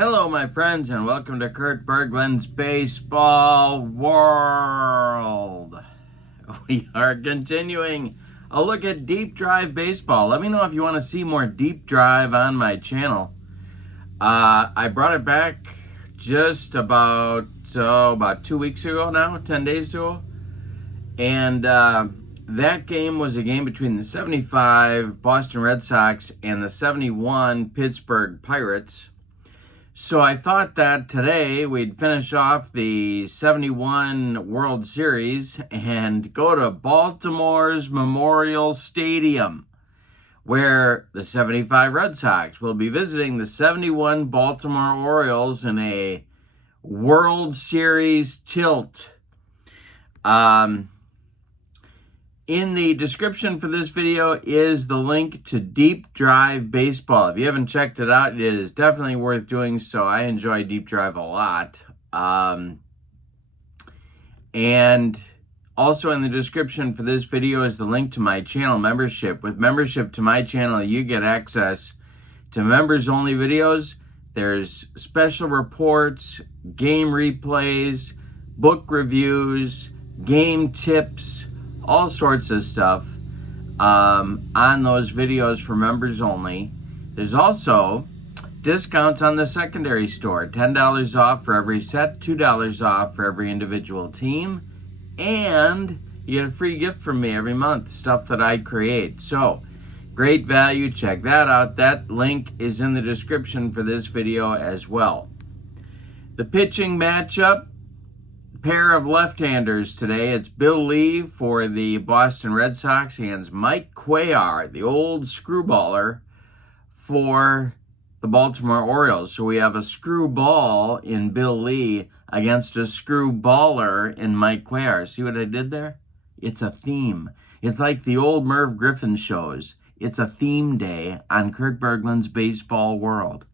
Hello, my friends, and welcome to Kurt Berglund's Baseball World. We are continuing a look at deep drive baseball. Let me know if you want to see more deep drive on my channel. I brought it back just about 2 weeks ago now, 10 days ago. And that game was a game between the 75 Boston Red Sox and the 71 Pittsburgh Pirates. So I thought that today we'd finish off the 71 World Series and go to Baltimore's Memorial Stadium, where the 75 Red Sox will be visiting the 71 Baltimore Orioles in a World Series tilt. In the description for this video is the link to Deep Drive Baseball. If you haven't checked it out, it is definitely worth doing so. I enjoy Deep Drive a lot. And also in the description for this video is the link to my channel membership. With membership to my channel, you get access to members-only videos. There's special reports, game replays, book reviews, game tips, all sorts of stuff on those videos for members only. There's also discounts on the secondary store, $10 off for every set, $2 off for every individual team, and you get a free gift from me every month, stuff that I create. So great value, check that out. That link is in the description for this video as well. The pitching matchup, pair of left-handers today. It's Bill Lee for the Boston Red Sox and Mike Cuellar, the old screwballer, for the Baltimore Orioles. So we have a screwball in Bill Lee against a screwballer in Mike Cuellar. See what I did there? It's a theme. It's like the old Merv Griffin shows. It's a theme day on Kurt Berglund's Baseball World.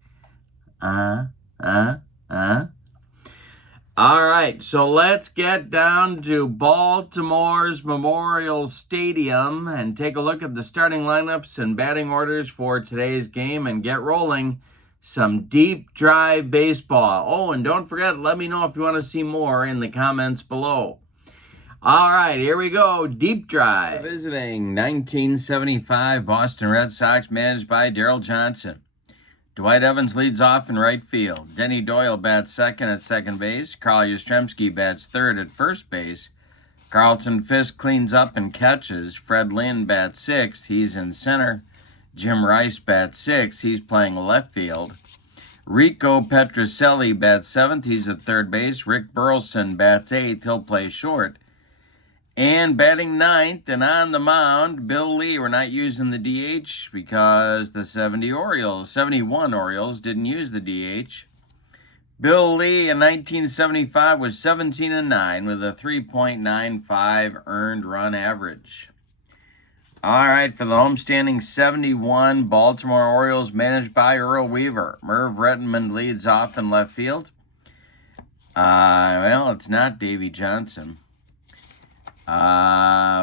All right, so let's get down to Baltimore's Memorial Stadium and take a look at the starting lineups and batting orders for today's game and get rolling some deep drive baseball. Oh, and don't forget, let me know if you want to see more in the comments below. All right, here we go, deep drive. Visiting 1975 Boston Red Sox managed by Daryl Johnson. Dwight Evans leads off in right field. Denny Doyle bats second at second base. Carl Yastrzemski bats third at first base. Carlton Fisk cleans up and catches. Fred Lynn bats sixth. He's in center. Jim Rice bats sixth. He's playing left field. Rico Petrocelli bats seventh. He's at third base. Rick Burleson bats eighth. He'll play short. And batting ninth and on the mound, Bill Lee. We're not using the DH because the 71 Orioles didn't use the DH. Bill Lee in 1975 was 17-9 with a 3.95 earned run average. All right, for the homestanding 71 Baltimore Orioles managed by Earl Weaver. Merv Rettenmund leads off in left field. Well, it's not Davey Johnson.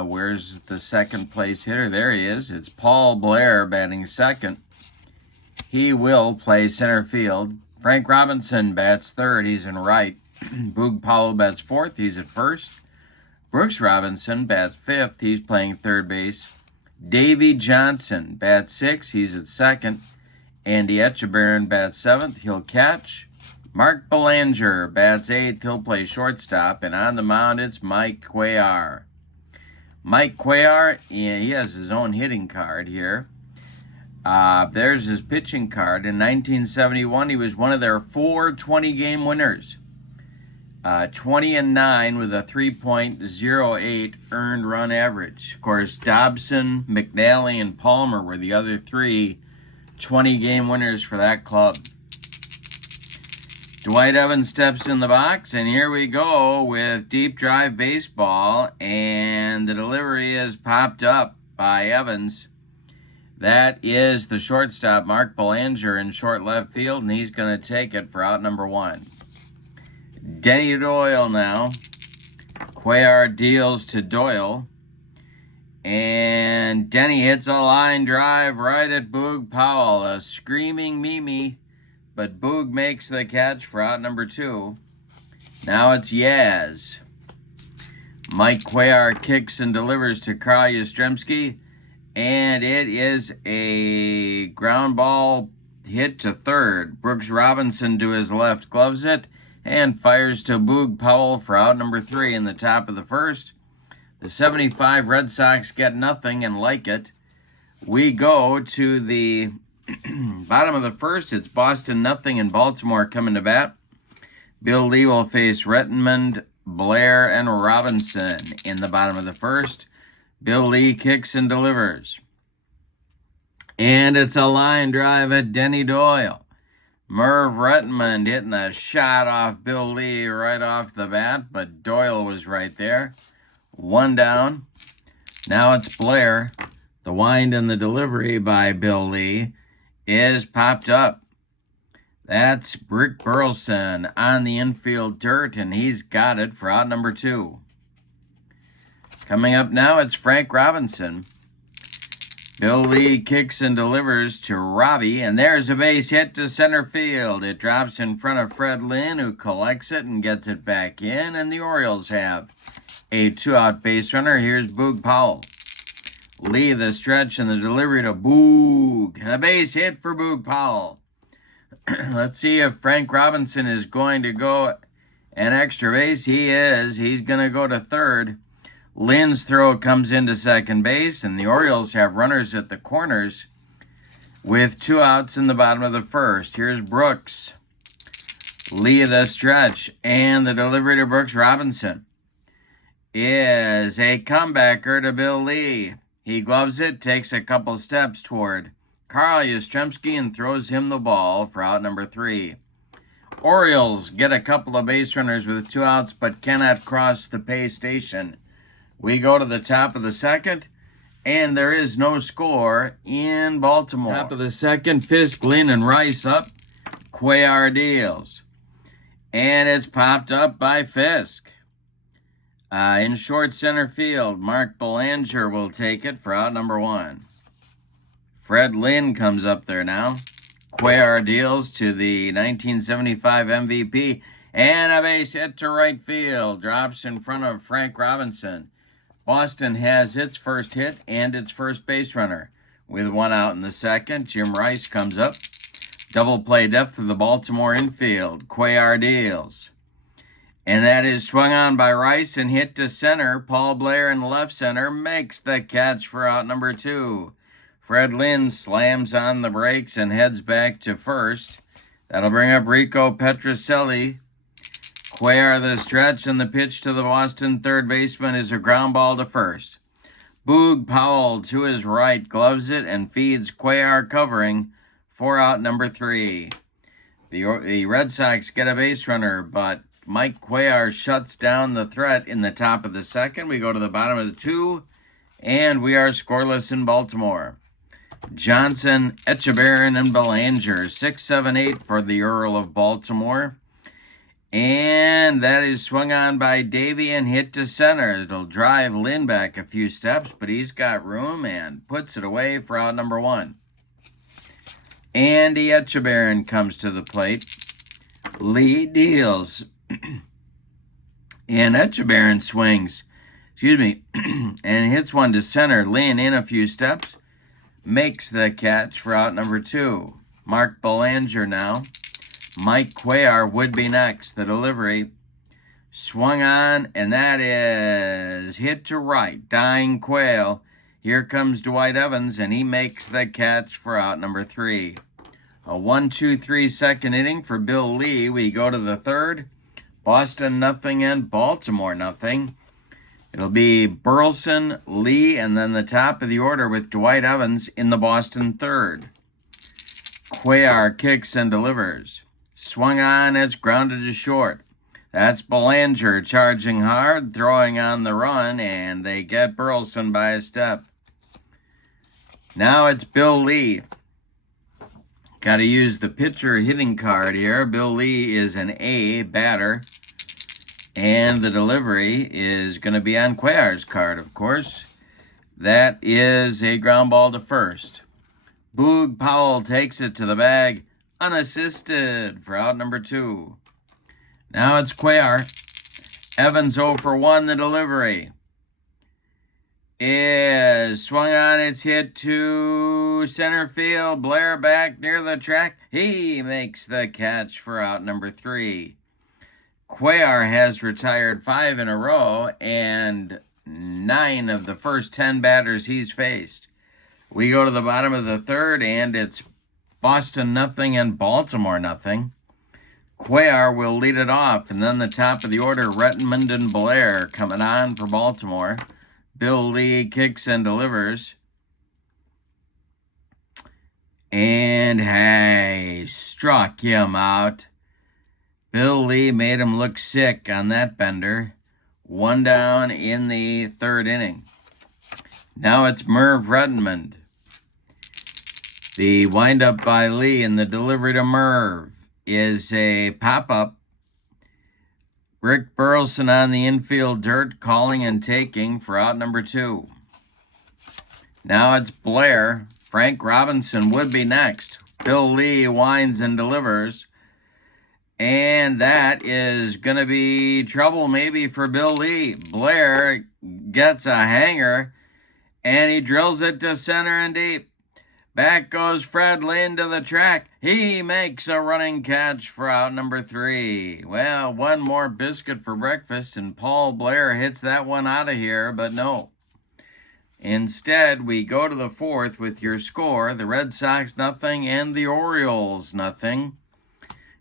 Where's the second place hitter? There he is. It's Paul Blair batting second. He will play center field. Frank Robinson bats third. He's in right. Boog Powell bats fourth. He's at first. Brooks Robinson bats fifth. He's playing third base. Davey Johnson bats sixth. He's at second. Andy Etchebarren bats seventh. He'll catch. Mark Belanger bats eighth. He'll play shortstop. And on the mound, it's Mike Cuellar. Mike Cuellar, he has his own hitting card here. There's his pitching card. In 1971, he was one of their 4 20-game winners. 20-9 with a 3.08 earned run average. Of course, Dobson, McNally, and Palmer were the other 3 20-game winners for that club. Dwight Evans steps in the box, and here we go with deep drive baseball, and the delivery is popped up by Evans. That is the shortstop, Mark Belanger, in short left field, and he's going to take it for out number 1. Denny Doyle now. Cuellar deals to Doyle, and Denny hits a line drive right at Boog Powell, a screaming Mimi but Boog makes the catch for out number 2. Now it's Yaz. Mike Cuellar kicks and delivers to Carl Yastrzemski, and it is a ground ball hit to third. Brooks Robinson to his left gloves it and fires to Boog Powell for out number 3 in the top of the first. The 75 Red Sox get nothing and like it. We go to the bottom of the first. It's Boston nothing and Baltimore coming to bat. Bill Lee will face Redmond, Blair, and Robinson in the bottom of the first. Bill Lee kicks and delivers. And it's a line drive at Denny Doyle. Merv Redmond hitting a shot off Bill Lee right off the bat, but Doyle was right there. 1 down. Now it's Blair. The wind and the delivery by Bill Lee is popped up. That's Rick Burleson on the infield dirt, and he's got it for out number 2. Coming up now, it's Frank Robinson. Bill Lee kicks and delivers to Robbie, and there's a base hit to center field. It drops in front of Fred Lynn, who collects it and gets it back in, and the Orioles have a 2-out base runner. Here's Boog Powell. Lee the stretch and the delivery to Boog. And a base hit for Boog Powell. Let's see if Frank Robinson is going to go an extra base. He is. He's going to go to third. Lynn's throw comes into second base, and the Orioles have runners at the corners with 2 outs in the bottom of the first. Here's Brooks. Lee the stretch, and the delivery to Brooks Robinson is a comebacker to Bill Lee. He gloves it, takes a couple steps toward Carl Yastrzemski, and throws him the ball for out number 3. Orioles get a couple of base runners with 2 outs, but cannot cross the pay station. We go to the top of the second, and there is no score in Baltimore. Top of the second, Fisk, Lynn, and Rice up. Cuellar deals. And it's popped up by Fisk. In short center field, Mark Belanger will take it for out number 1. Fred Lynn comes up there now. Cuellar deals to the 1975 MVP, and a base hit to right field. Drops in front of Frank Robinson. Boston has its first hit and its first base runner. With 1 out in the second, Jim Rice comes up. Double play depth of the Baltimore infield. Cuellar deals. And that is swung on by Rice and hit to center. Paul Blair in left center makes the catch for out number 2. Fred Lynn slams on the brakes and heads back to first. That'll bring up Rico Petrocelli. Cuellar the stretch, and the pitch to the Boston third baseman is a ground ball to first. Boog Powell to his right gloves it and feeds Cuellar covering for out number 3. The Red Sox get a base runner, but Mike Cuellar shuts down the threat in the top of the second. We go to the bottom of the 2, and we are scoreless in Baltimore. Johnson, Etchebarren, and Belanger, 6-7-8 for the Earl of Baltimore. And that is swung on by Davey and hit to center. It'll drive Lynn back a few steps, but he's got room and puts it away for out number 1. Andy Etchebarren comes to the plate. Lee deals. And Etchebarren swings, and hits one to center. Lynn in a few steps, makes the catch for out number 2. Mark Belanger now. Mike Cuellar would be next. The delivery swung on, and that is hit to right. Dying Quail. Here comes Dwight Evans, and he makes the catch for out number 3. A 1-2-3 second inning for Bill Lee. We go to the third. Boston nothing and Baltimore nothing. It'll be Burleson, Lee, and then the top of the order with Dwight Evans in the Boston third. Cuellar kicks and delivers. Swung on, it's grounded to short. That's Belanger charging hard, throwing on the run, and they get Burleson by a step. Now it's Bill Lee. Got to use the pitcher hitting card here. Bill Lee is an A batter. And the delivery is going to be on Cuellar's card, of course. That is a ground ball to first. Boog Powell takes it to the bag unassisted for out number 2. Now it's Cuellar. Evans 0 for 1. The delivery is swung on. It's hit to center field. Blair back near the track. He makes the catch for out number 3. Cuellar has retired 5 in a row and 9 of the first 10 batters he's faced. We go to the bottom of the 3rd, and it's Boston 0 and Baltimore 0. Cuellar will lead it off, and then the top of the order, Redmond and Blair coming on for Baltimore. Bill Lee kicks and delivers. And hey, struck him out. Bill Lee made him look sick on that bender. 1 down in the 3rd inning. Now it's Merv Redmond. The windup by Lee and the delivery to Merv is a pop-up. Rick Burleson on the infield dirt, calling and taking for out number 2. Now it's Blair. Frank Robinson would be next. Bill Lee winds and delivers. And that is going to be trouble maybe for Bill Lee. Blair gets a hanger, and he drills it to center and deep. Back goes Fred Lynn to the track. He makes a running catch for out number 3. Well, one more biscuit for breakfast, and Paul Blair hits that one out of here, but no. Instead, we go to the 4th with your score, the Red Sox 0 and the Orioles 0.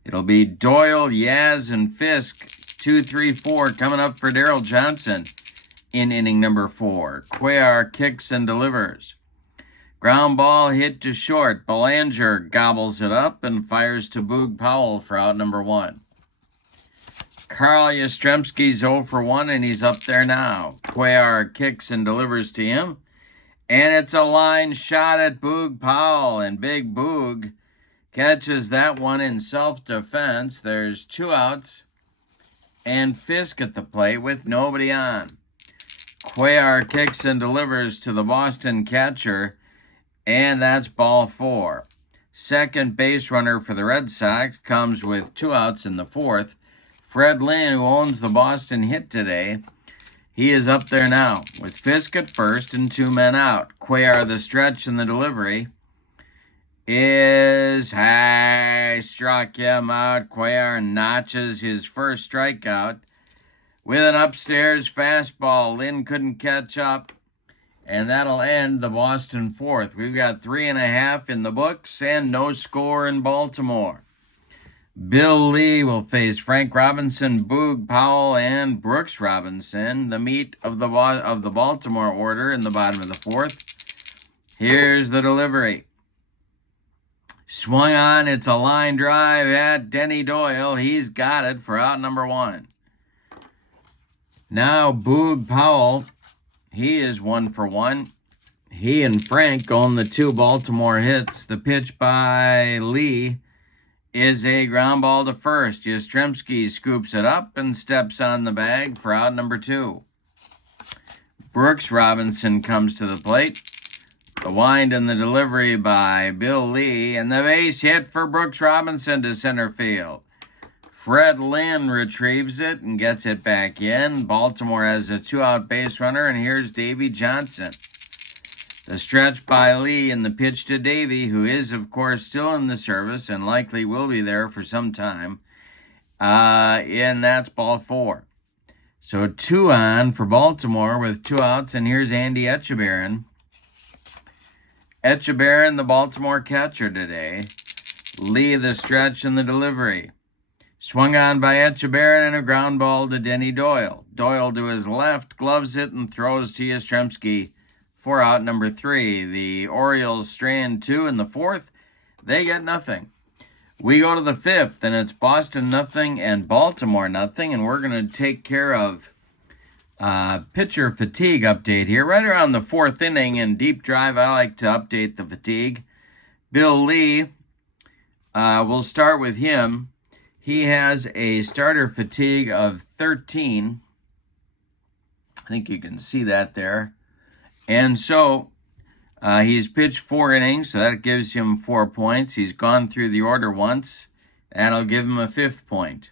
It'll be Doyle, Yaz, and Fisk, 2, 3, 4, coming up for Darrell Johnson in inning number 4. Cuellar kicks and delivers. Ground ball hit to short. Belanger gobbles it up and fires to Boog Powell for out number 1. Carl Yastrzemski's 0 for 1, and he's up there now. Cuellar kicks and delivers to him. And it's a line shot at Boog Powell, and Big Boog catches that one in self-defense. There's 2 outs, and Fisk at the plate with nobody on. Cuellar kicks and delivers to the Boston catcher, and that's ball 4. Second base runner for the Red Sox comes with 2 outs in the 4th. Fred Lynn, who owns the Boston hit today, he is up there now with Fisk at first and 2 men out. Cuellar the stretch and the delivery is high. Struck him out. Cuellar notches his first strikeout with an upstairs fastball. Lynn couldn't catch up, and that'll end the Boston 4th. We've got 3.5 in the books and no score in Baltimore. Bill Lee will face Frank Robinson, Boog Powell, and Brooks Robinson, the meat of the Baltimore order in the bottom of the 4th. Here's the delivery. Swung on, it's a line drive at Denny Doyle. He's got it for out number 1. Now Boog Powell, he is 1 for 1. He and Frank own the 2 Baltimore hits. The pitch by Lee is a ground ball to first. Yastrzemski scoops it up and steps on the bag for out number 2. Brooks Robinson comes to the plate. The wind and the delivery by Bill Lee, and the base hit for Brooks Robinson to center field. Fred Lynn retrieves it and gets it back in. Baltimore has a 2-out base runner, and here's Davy Johnson. The stretch by Lee and the pitch to Davy, who is, of course, still in the service and likely will be there for some time. And that's ball 4. So 2 on for Baltimore with 2 outs, and here's Andy Etchebarren. Etchebarren, the Baltimore catcher today. Lee the stretch and the delivery. Swung on by Etchebarren and a ground ball to Denny Doyle. Doyle to his left, gloves it, and throws to Yastrzemski for out number 3. The Orioles strand 2 in the 4th. They get nothing. We go to the 5th, and it's Boston 0 and Baltimore 0, and we're going to take care of pitcher fatigue update here. Right around the 4th inning in deep drive, I like to update the fatigue. Bill Lee, we'll start with him. He has a starter fatigue of 13. I think you can see that there. And so He's pitched 4 innings, so that gives him 4 points. He's gone through the order once. That'll give him a 5th point.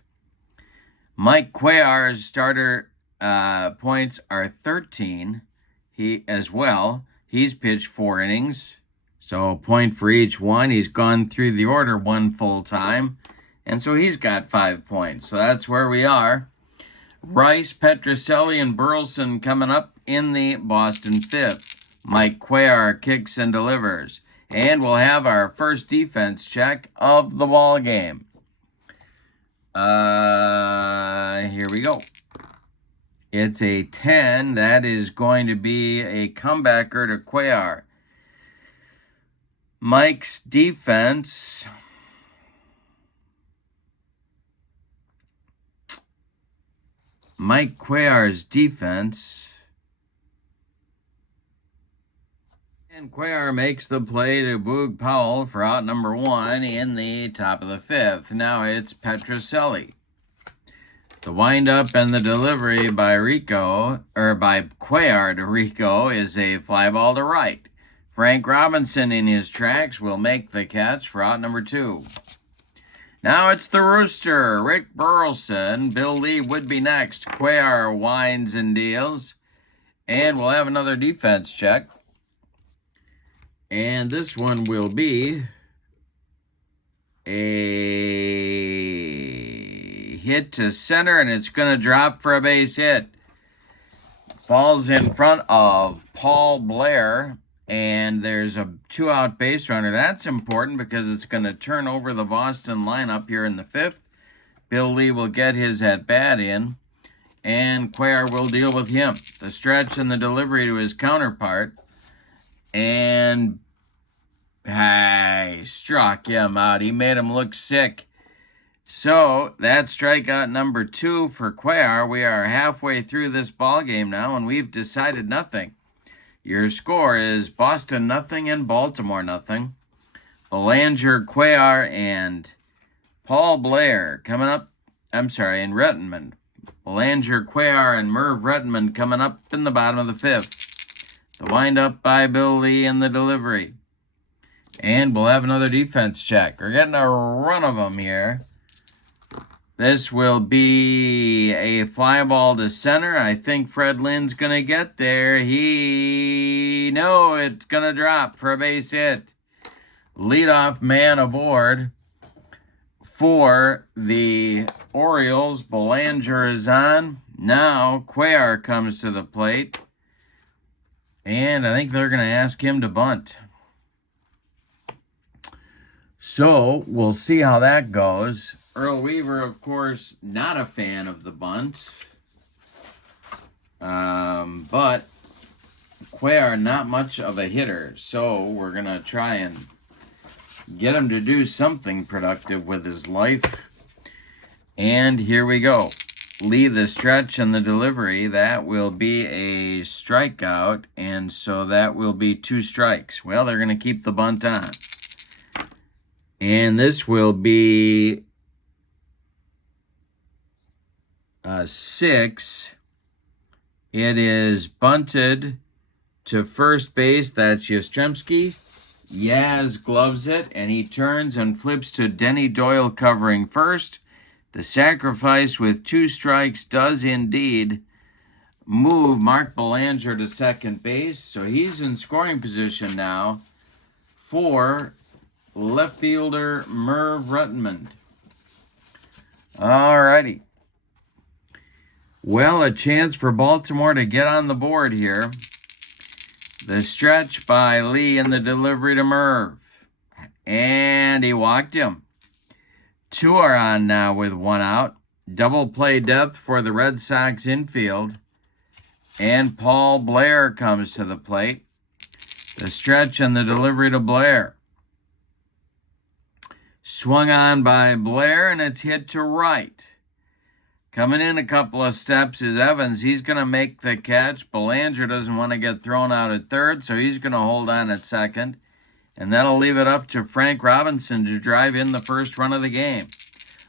Mike Cuellar's starter points are 13. He as well. He's pitched 4 innings, so a point for each one. He's gone through the order 1 full time, and so he's got 5 points. So that's where we are. Rice, Petrocelli, and Burleson coming up in the Boston 5th. Mike Cuellar kicks and delivers. And we'll have our first defense check of the ball game. Here we go. It's a 10. That is going to be a comebacker to Cuellar. Mike's defense. Mike Cuellar's defense. And Cuellar makes the play to Boog Powell for out number 1 in the top of the 5th. Now it's Petrocelli. The windup and the delivery by Cuellar to Rico is a fly ball to right. Frank Robinson in his tracks will make the catch for out number 2. Now it's the Rooster, Rick Burleson. Bill Lee would be next. Cuellar winds and deals. And we'll have another defense check. And this one will be a hit to center, and it's going to drop for a base hit. Falls in front of Paul Blair, and there's a 2-out base runner. That's important because it's going to turn over the Boston lineup here in the 5th. Bill Lee will get his at-bat in, and Cuellar will deal with him. The stretch and the delivery to his counterpart. And struck him out. He made him look sick. So that's strikeout number 2 for Cuellar. We are halfway through this ball game now, and we've decided nothing. Your score is Boston nothing and Baltimore nothing. Belanger, Cuellar, and Paul Blair coming up. And Rettenman. Belanger, Cuellar, and Merv Rettenman coming up in the bottom of the 5th. The windup by Bill Lee and the delivery. And we'll have another defense check. We're getting a run of them here. This will be a fly ball to center. I think Fred Lynn's going to get there. No, it's going to drop for a base hit. Leadoff man aboard for the Orioles. Belanger is on. Now Cuellar comes to the plate. And I think they're going to ask him to bunt. So we'll see how that goes. Earl Weaver, of course, not a fan of the bunt. But Cuellar, not much of a hitter. So we're going to try and get him to do something productive with his life. And here we go. Lee the stretch and the delivery, that will be a strikeout, and so that will be 2 strikes. Well, they're going to keep the bunt on. And this will be a 6. It is bunted to first base. That's Yastrzemski. Yaz gloves it, and he turns and flips to Denny Doyle covering first. The sacrifice with 2 strikes does indeed move Mark Belanger to second base. So he's in scoring position now for left fielder Merv Rettenman. All righty. Well, a chance for Baltimore to get on the board here. The stretch by Lee and the delivery to Merv. And he walked him. 2 are on now with 1 out. Double play depth for the Red Sox infield. And Paul Blair comes to the plate. The stretch and the delivery to Blair. Swung on by Blair, and it's hit to right. Coming in a couple of steps is Evans. He's going to make the catch. Belanger doesn't want to get thrown out at third, so he's going to hold on at second. And that'll leave it up to Frank Robinson to drive in the first run of the game.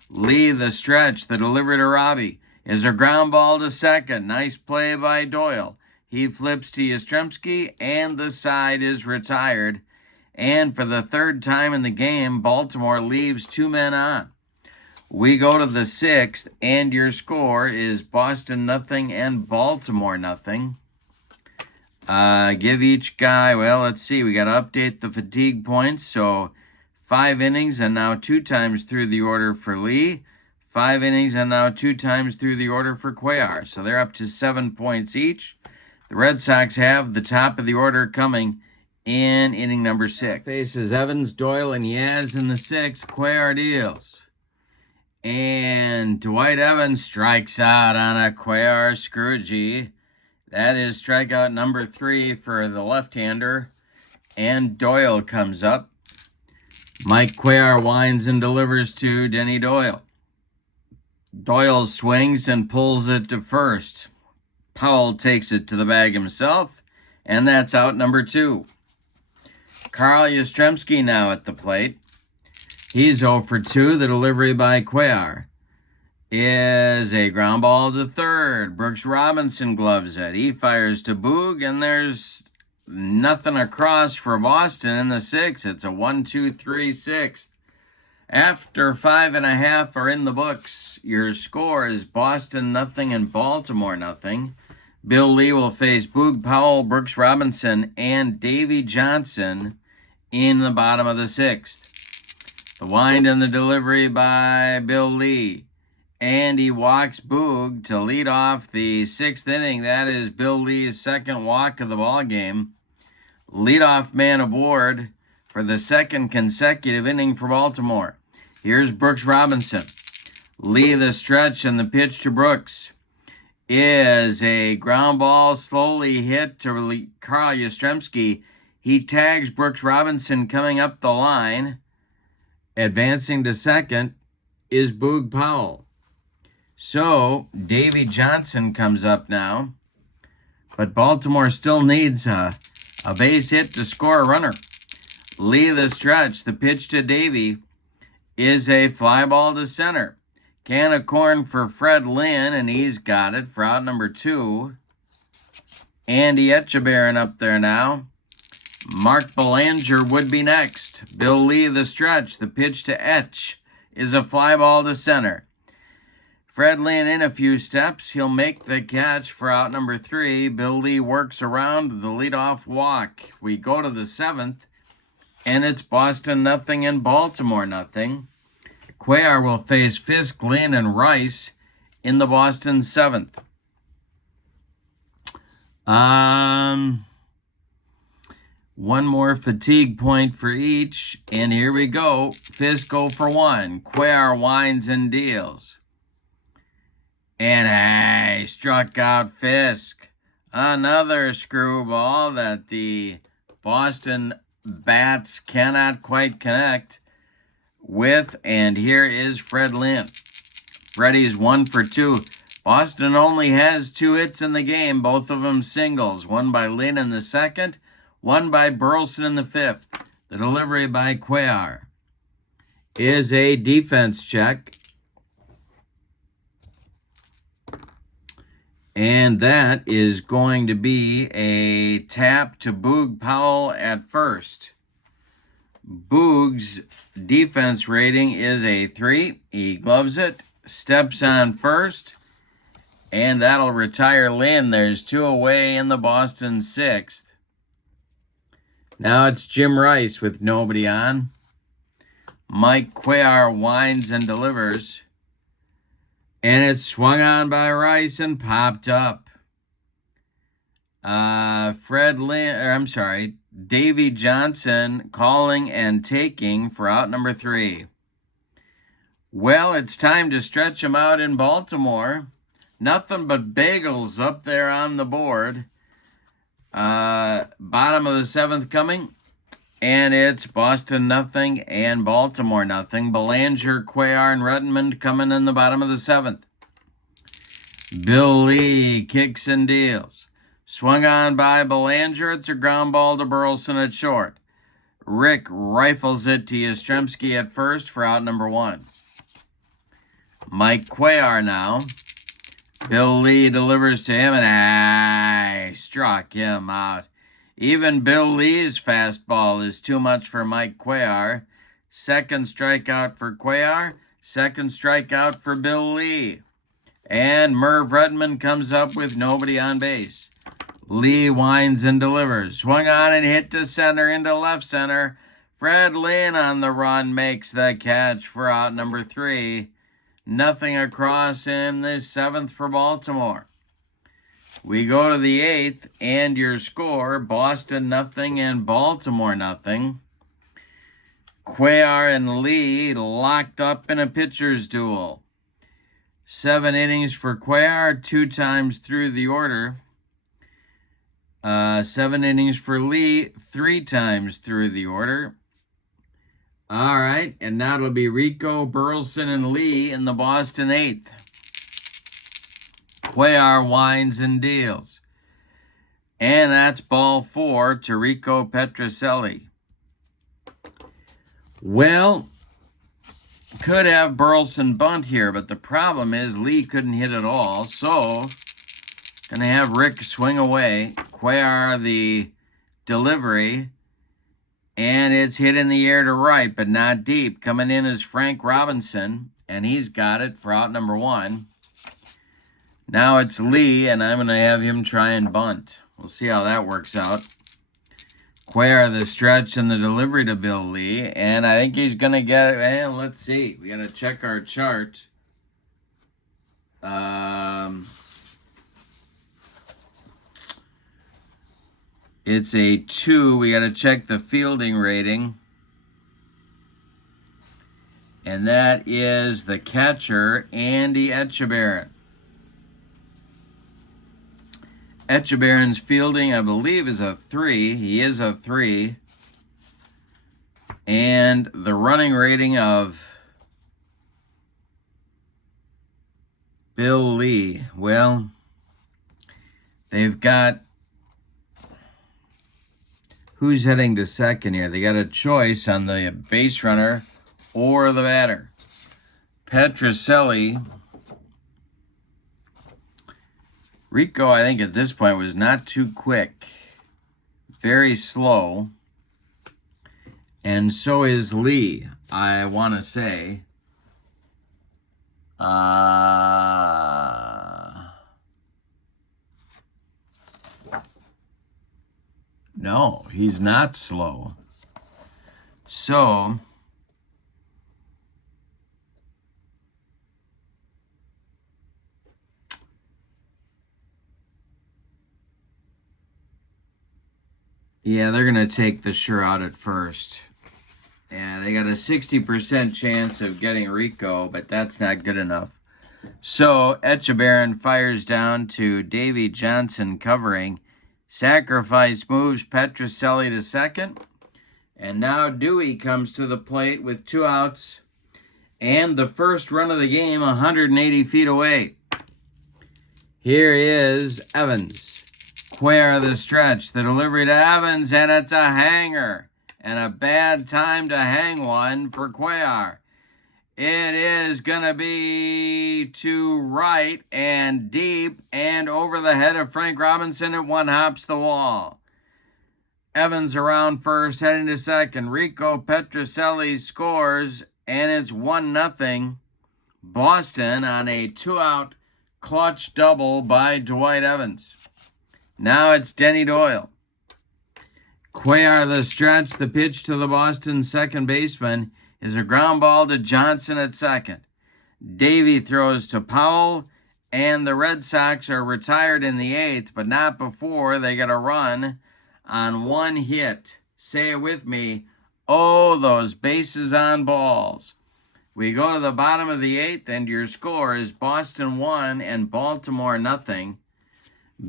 Lee the stretch, the delivery to Robbie, is a ground ball to second. Nice play by Doyle. He flips to Yastrzemski, and the side is retired. And for the third time in the game, Baltimore leaves 2 men on. We go to the 6th, and your score is Boston 0 and Baltimore 0. Give each guy, well, let's see. We got to update the fatigue points. So 5 innings and now 2 times through the order for Lee. 5 innings and now 2 times through the order for Cuellar. So they're up to 7 points each. The Red Sox have the top of the order coming in inning number 6. Faces Evans, Doyle, and Yaz in the 6th. Cuellar deals. And Dwight Evans strikes out on a Cuellar Scroogey. That is strikeout number 3 for the left-hander. And Doyle comes up. Mike Cuellar winds and delivers to Denny Doyle. Doyle swings and pulls it to first. Powell takes it to the bag himself, and that's out number 2. Carl Yastrzemski now at the plate. He's 0 for 2. The delivery by Cuellar is a ground ball to third. Brooks Robinson gloves it. He fires to Boog, and there's nothing across for Boston in the 6th. It's a 1-2-3 6th. After 5.5 are in the books, your score is Boston 0 and Baltimore 0. Bill Lee will face Boog Powell, Brooks Robinson, and Davey Johnson in the bottom of the 6th. The wind and the delivery by Bill Lee. And he walks Boog to lead off the 6th inning. That is Bill Lee's second walk of the ball game. Leadoff man aboard for the second consecutive inning for Baltimore. Here's Brooks Robinson. Lee the stretch, and the pitch to Brooks is a ground ball slowly hit to Carl Yastrzemski. He tags Brooks Robinson coming up the line. Advancing to second is Boog Powell. So Davey Johnson comes up now. But Baltimore still needs a base hit to score a runner. Lee the stretch. The pitch to Davey is a fly ball to center. Can of corn for Fred Lynn, and he's got it for out number 2. Andy Etchebarren up there now. Mark Belanger would be next. Bill Lee the stretch. The pitch to Etch is a fly ball to center. Fred Lynn in a few steps. He'll make the catch for out number 3. Bill Lee works around the leadoff walk. We go to the 7th, and it's Boston 0 and Baltimore 0. Cuellar will face Fisk, Lynn, and Rice in the Boston 7th. One more fatigue point for each, and here we go. Fisk 0 for 1. Cuellar winds and deals. And struck out Fisk. Another screwball that the Boston bats cannot quite connect with, and here is Fred Lynn. Freddie's 1 for 2. Boston only has 2 hits in the game, both of them singles. One by Lynn in the 2nd, one by Burleson in the 5th. The delivery by Cuellar is a defense check. And that is going to be a tap to Boog Powell at first. Boog's defense rating is a 3. He gloves it, steps on first, and that'll retire Lynn. There's 2 away in the Boston 6th. Now it's Jim Rice with nobody on. Mike Cuellar winds and delivers. And it's swung on by Rice and popped up. Davey Johnson calling and taking for out number 3. Well, it's time to stretch him out in Baltimore. Nothing but bagels up there on the board. Bottom of the 7th coming. And it's Boston 0 and Baltimore 0. Belanger, Cuellar, and Redmond coming in the bottom of the 7th. Bill Lee kicks and deals. Swung on by Belanger. It's a ground ball to Burleson at short. Rick rifles it to Yastrzemski at first for out number 1. Mike Cuellar now. Bill Lee delivers to him, and I struck him out. Even Bill Lee's fastball is too much for Mike Cuellar. Second strikeout for Cuellar. Second strikeout for Bill Lee. And Merv Redmond comes up with nobody on base. Lee winds and delivers. Swung on and hit to center into left center. Fred Lynn on the run makes the catch for out number 3. Nothing across in the 7th for Baltimore. We go to the 8th, and your score, Boston nothing and Baltimore nothing. Cuellar and Lee locked up in a pitcher's duel. 7 innings for Cuellar, 2 times through the order. 7 innings for Lee, 3 times through the order. All right, and now it'll be Rico, Burleson, and Lee in the Boston 8th. Cuellar winds and deals. And that's ball 4 to Rico Petrocelli. Well, could have Burleson bunt here, but the problem is Lee couldn't hit at all, so gonna have Rick swing away. Cuellar the delivery, and it's hit in the air to right, but not deep. Coming in is Frank Robinson, and he's got it for out number 1. Now it's Lee, and I'm going to have him try and bunt. We'll see how that works out. Cuellar the stretch and the delivery to Bill Lee, and I think he's going to get it. And let's see. We got to check our chart. It's a 2. We got to check the fielding rating. And that is the catcher, Andy Etchebarren. Etchebarren's fielding, I believe, is a 3. He is a 3. And the running rating of Bill Lee, well, they've got, who's heading to second here? They got a choice on the base runner or the batter. Petrocelli. Rico, I think at this point, was not too quick. Very slow. And so is Lee, I want to say. No, he's not slow. So yeah, they're going to take the sure out at first. And they got a 60% chance of getting Rico, but that's not good enough. So Etchebarren fires down to Davy Johnson covering. Sacrifice moves Petrocelli to second. And now Dewey comes to the plate with 2 outs. And the first run of the game 180 feet away. Here is Evans. Cuellar the stretch, the delivery to Evans, and it's a hanger. And a bad time to hang one for Cuellar. It is going to be to right and deep and over the head of Frank Robinson. It one hops the wall. Evans around first, heading to second. Rico Petrocelli scores, and it's 1-0 Boston on a 2-out clutch double by Dwight Evans. Now it's Denny Doyle. Cuellar the stretch, the pitch to the Boston second baseman is a ground ball to Johnson at second. Davy throws to Powell, and the Red Sox are retired in the 8th, but not before they get a run on 1 hit. Say it with me. Oh, those bases on balls. We go to the bottom of the 8th, and your score is Boston 1 and Baltimore nothing.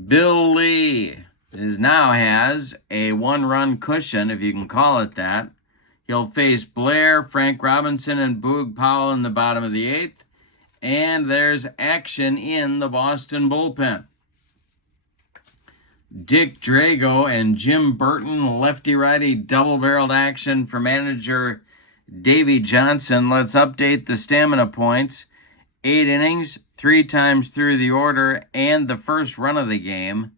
Bill Lee now has a 1-run cushion, if you can call it that. He'll face Blair, Frank Robinson, and Boog Powell in the bottom of the 8th. And there's action in the Boston bullpen. Dick Drago and Jim Burton, lefty-righty double-barreled action for manager Davy Johnson. Let's update the stamina points. 8 innings, 3 times through the order and the first run of the game.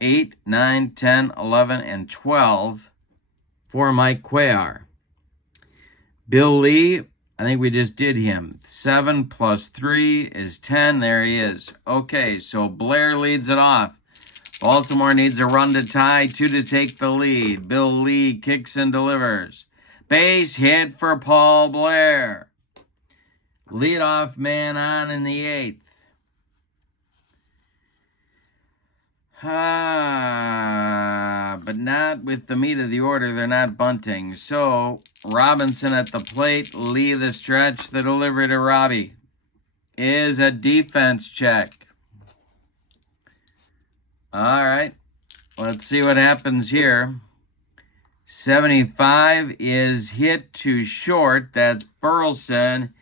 8, 9, 10, 11, and 12 for Mike Cuellar. Bill Lee, I think we just did him. 7 plus 3 is 10. There he is. Okay, so Blair leads it off. Baltimore needs a run to tie, 2 to take the lead. Bill Lee kicks and delivers. Base hit for Paul Blair. Leadoff man on in the 8th. But not with the meat of the order. They're not bunting. So, Robinson at the plate. Lee the stretch. The delivery to Robbie is a defense check. All right. Let's see what happens here. 75 is hit to short. That's Burleson.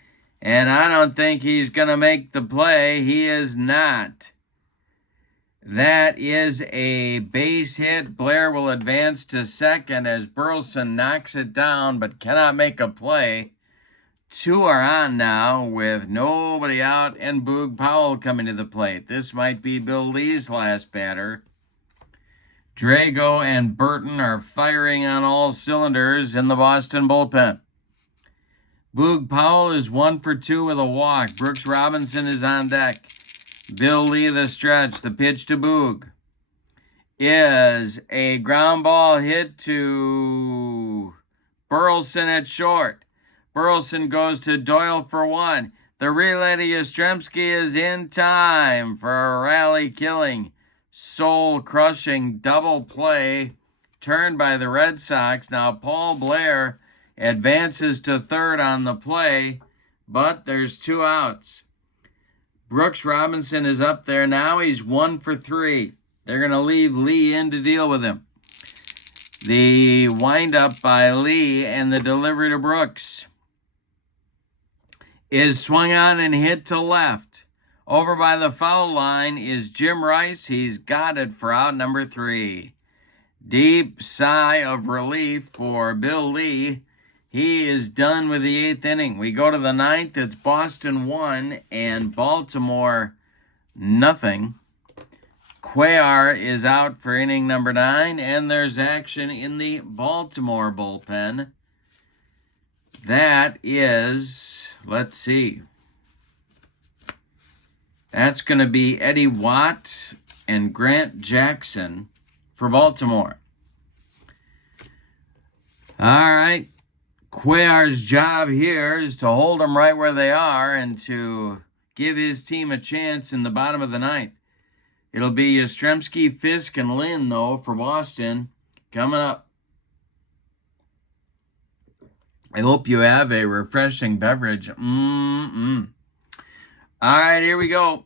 And I don't think he's going to make the play. He is not. That is a base hit. Blair will advance to second as Burleson knocks it down but cannot make a play. 2 are on now with nobody out and Boog Powell coming to the plate. This might be Bill Lee's last batter. Drago and Burton are firing on all cylinders in the Boston bullpen. Boog Powell is 1 for 2 with a walk. Brooks Robinson is on deck. Bill Lee the stretch. The pitch to Boog is a ground ball hit to Burleson at short. Burleson goes to Doyle for 1. The relay to Yastrzemski is in time for a rally-killing, soul-crushing double play turned by the Red Sox. Now Paul Blair advances to third on the play, but there's 2 outs. Brooks Robinson is up there now. He's 1 for 3. They're going to leave Lee in to deal with him. The windup by Lee and the delivery to Brooks is swung on and hit to left. Over by the foul line is Jim Rice. He's got it for out number 3. Deep sigh of relief for Bill Lee. He is done with the 8th inning. We go to the 9th. It's Boston 1 and Baltimore nothing. Cuellar is out for inning number 9, and there's action in the Baltimore bullpen. That is, let's see. That's going to be Eddie Watt and Grant Jackson for Baltimore. All right. Cuellar's job here is to hold them right where they are and to give his team a chance in the bottom of the 9th. It'll be Yastrzemski, Fisk, and Lynn, though, for Boston coming up. I hope you have a refreshing beverage. All right, here we go.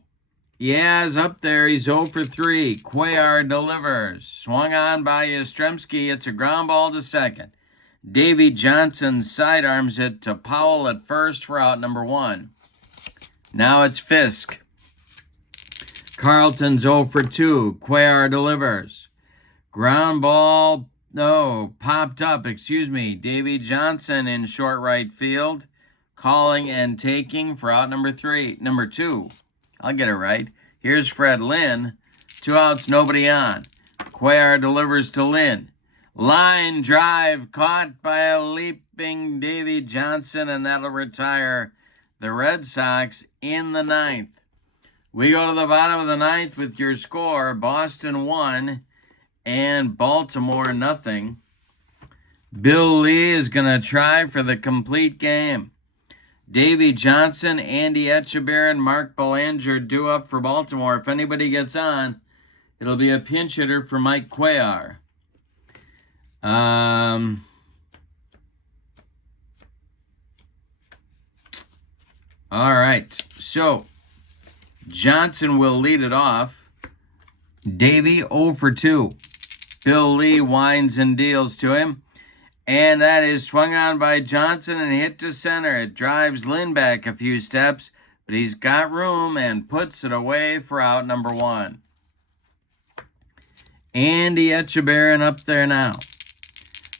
Yaz up there. He's 0 for 3. Cuellar delivers. Swung on by Yastrzemski. It's a ground ball to second. Davy Johnson sidearms it to Powell at first for out number 1. Now it's Fisk. Carlton's 0 for 2. Cuellar delivers. Ground ball, popped up, Davy Johnson in short right field. Calling and taking for out number 2. I'll get it right. Here's Fred Lynn. 2 outs, nobody on. Cuellar delivers to Lynn. Line drive caught by a leaping Davy Johnson, and that'll retire the Red Sox in the 9th. We go to the bottom of the 9th with your score. Boston 1 and Baltimore nothing. Bill Lee is going to try for the complete game. Davy Johnson, Andy Etchebarren, and Mark Belanger due up for Baltimore. If anybody gets on, it'll be a pinch hitter for Mike Cuellar. All right, so Johnson will lead it off. Davy 0 for 2. Bill Lee winds and deals to him. And that is swung on by Johnson and hit to center. It drives Lynn back a few steps, but he's got room and puts it away for out number 1. Andy Etchebarren up there now.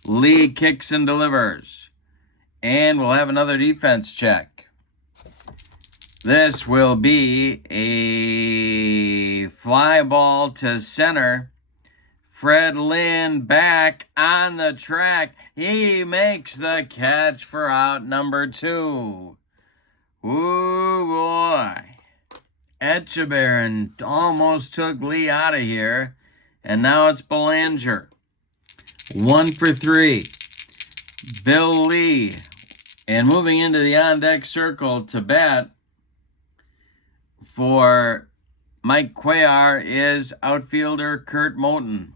Lee kicks and delivers. And we'll have another defense check. This will be a fly ball to center. Fred Lynn back on the track. He makes the catch for out number 2. Ooh, boy. Etchebarren almost took Lee out of here. And now it's Belanger. 1 for 3. Bill Lee. And moving into the on-deck circle to bat for Mike Cuellar is outfielder Kurt Moten.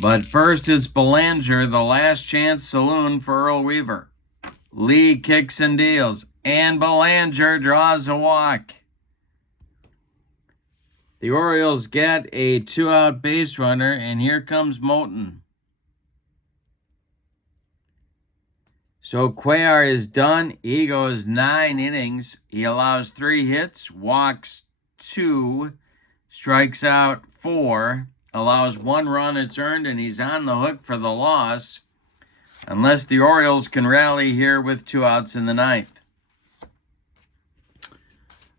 But first it's Belanger, the last chance saloon for Earl Weaver. Lee kicks and deals, and Belanger draws a walk. The Orioles get a 2-out base runner, and here comes Moten. So Cuellar is done. He goes 9 innings. He allows 3 hits, walks 2, strikes out 4, allows 1 run it's earned, and he's on the hook for the loss unless the Orioles can rally here with 2 outs in the 9th.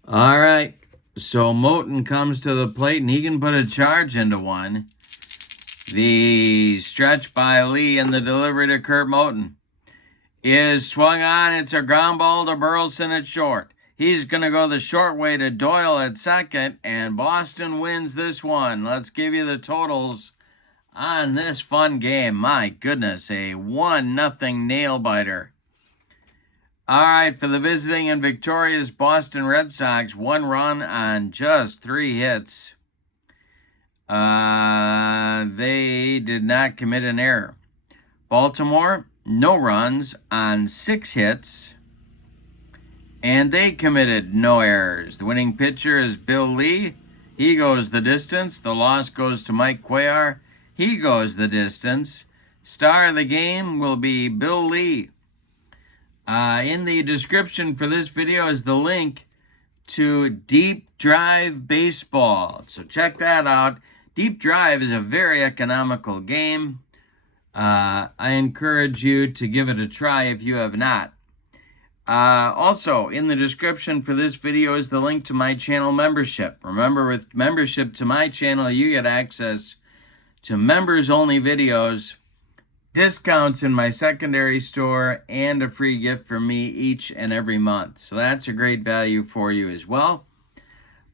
All right, so Moten comes to the plate, and he can put a charge into one. The stretch by Lee and the delivery to Kurt Moten is swung on. It's a ground ball to Burleson at short. He's going to go the short way to Doyle at second, and Boston wins this one. Let's give you the totals on this fun game. My goodness, a 1-0 nail-biter. All right, for the visiting and victorious Boston Red Sox, 1 run on just 3 hits. They did not commit an error. Baltimore, no runs on 6 hits, and they committed no errors. The winning pitcher is Bill Lee. He goes the distance. The loss goes to Mike Cuellar. He goes the distance. Star of the game will be Bill Lee. In the description for this video is the link to Deep Drive Baseball. So check that out. Deep Drive is a very economical game. I encourage you to give it a try if you have not. Also, in the description for this video is the link to my channel membership. Remember, with membership to my channel, you get access to members-only videos, discounts in my secondary store, and a free gift from me each and every month. So that's a great value for you as well.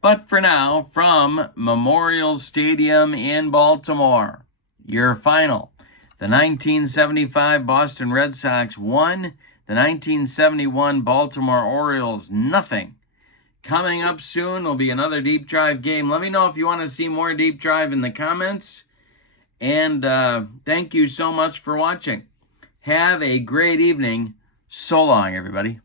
But for now, from Memorial Stadium in Baltimore, your final. The 1975 Boston Red Sox won. The 1971 Baltimore Orioles, nothing. Coming up soon will be another Deep Drive game. Let me know if you want to see more Deep Drive in the comments. And thank you so much for watching. Have a great evening. So long, everybody.